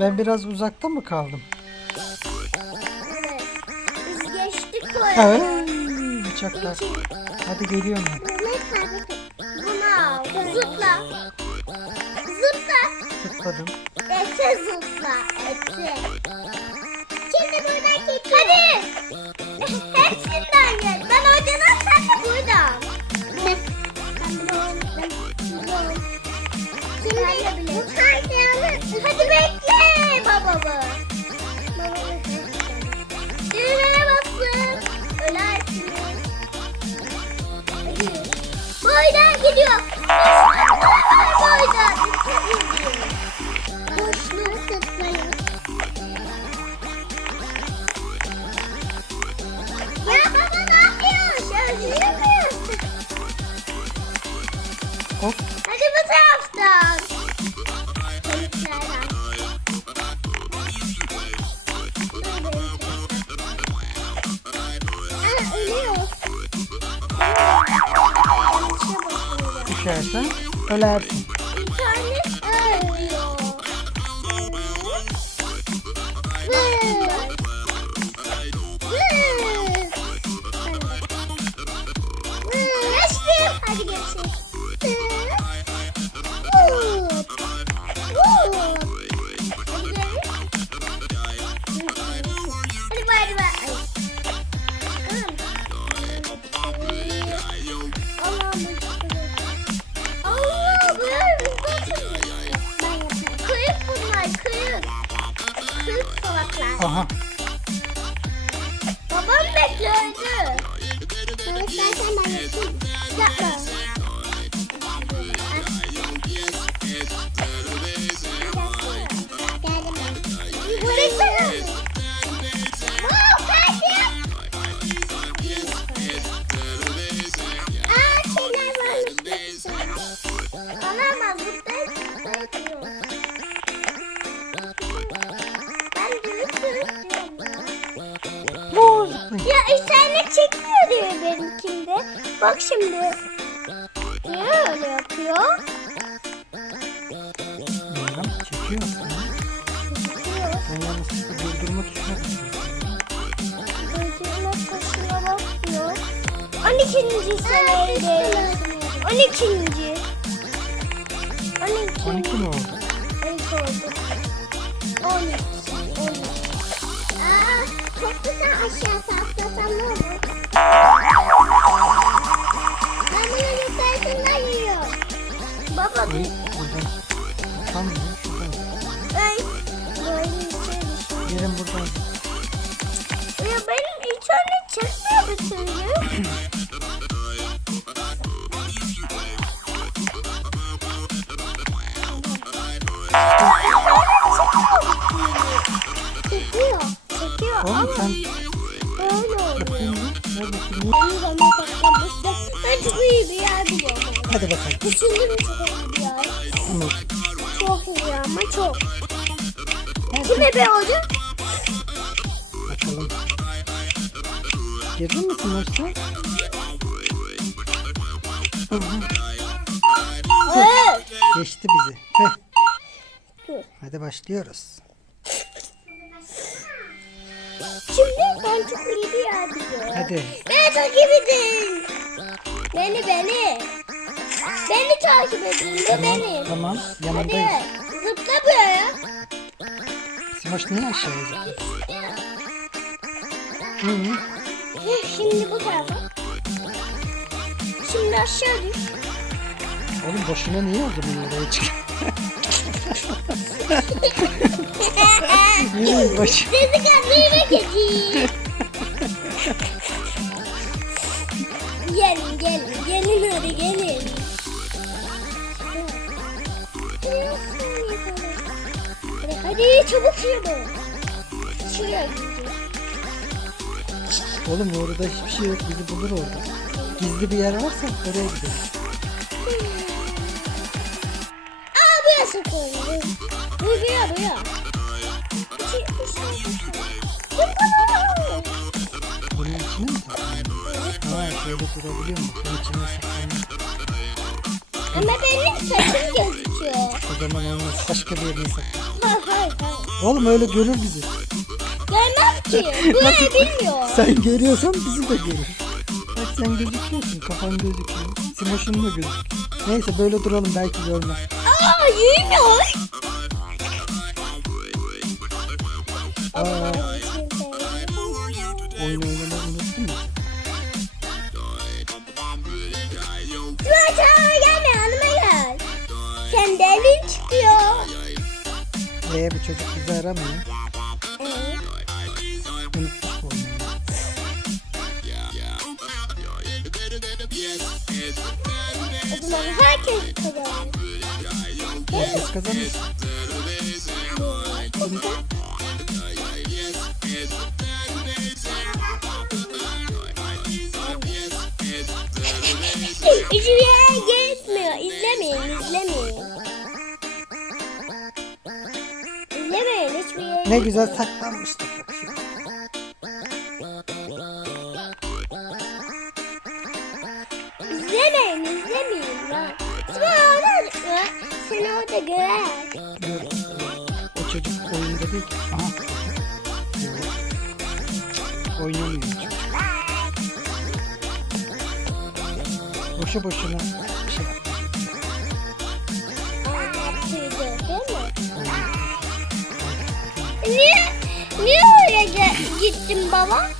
Ben biraz uzakta mı kaldım? Biz geçtik oraya. Ay, bıçaklar. Hadi geliyorum ben. Ne kardeşim? Bunu al. Zıpla. Zıpla. Tıkladım. Ete zıpla. Ete. Şimdi buradan geçiyor. Hadi. Hepsinden Düşersen ölersin. Aha. Babam bekliyordu. Evet zaten ben yapayım. Yapma. Ya internet çekmiyor diyor benimkinde. Bak şimdi. Niye öyle yapıyor? Bilmem, çekiyor. Çekiyor. Ben yalnız durdurma tuşuna basıyorum. Durdurma tuşuna basmıyor. 12. senedeyiz. 12. 12. 12 mi oldu? 12 oldu. 13. 13. Aa, çok güzel aşağı Baba buradan. Tam mı? Ben bir şey buradan. Ya benim internet çekmiyor bir türlü. Çekiyor. Çekiyor ama Oğlum sen oluyor. iyi bir. Hadi bakalım. Düşündüm çok iyi bir yer. Tamam. Çok iyi ama çok. Hadi Kime be oldu? bakalım. Girdin mi? Evet. Geçti bizi. Heh. Hadi başlıyoruz. Şimdi ben çok iyi biliyorum. Hadi. Beni takip edin. Beni beni. Beni takip edin. Bu Tamam, benim. tamam. Hadi Yanındayız. zıpla buraya. Simoş niye aşağıya zıplıyor? Hı hı. Heh, Şimdi bu tarafa. Şimdi aşağı düş. Oğlum boşuna niye o zaman oraya çık? Yürü boş. Sizi kandırmak için. gelin gelin. Gelin hadi gelin. Hadi, çabuk. Şuraya gidiyor. Oğlum orada hiçbir şey yok. Bizi bulur orada. Gizli bir yer varsa oraya gidelim. Buraya buraya. İçine mi saklanıyor? Ha şöyle durabiliyor mu? Bunun içine saklanıyor. Ama benim saçım gözüküyor. geçiyor. O zaman olmaz. Başka bir yerine saklan. Hayır hayır hayır. Oğlum öyle görür bizi. Görmez ki. Burayı bilmiyor. Sen görüyorsan bizi de görür. Bak sen gözüküyorsun. Kafan gözüküyor. Simoş'un da gözüküyor. Neyse böyle duralım belki görmez. Aa yürümüyor. Aa, oyun oynamayı unuttun mu? Gel. Sen devin çıkıyor. Ee bu çocuk bizi aramıyor. Unutmuş bu oyunu. O zaman herkes kazanır. Herkes kazanır. Yere gitmiyor. İzlemeyin, izlemeyin. İzlemeyin hiçbir yere. Ne güzel saklanmıştık. İzlemeyin, izlemeyin lan. Sen orada mı? Seni orada görer. Gör, o çocuk oyunda değil. ki. Aha. Oynamıyor. Boşu boşuna şey. Niye, niye oraya gittin baba?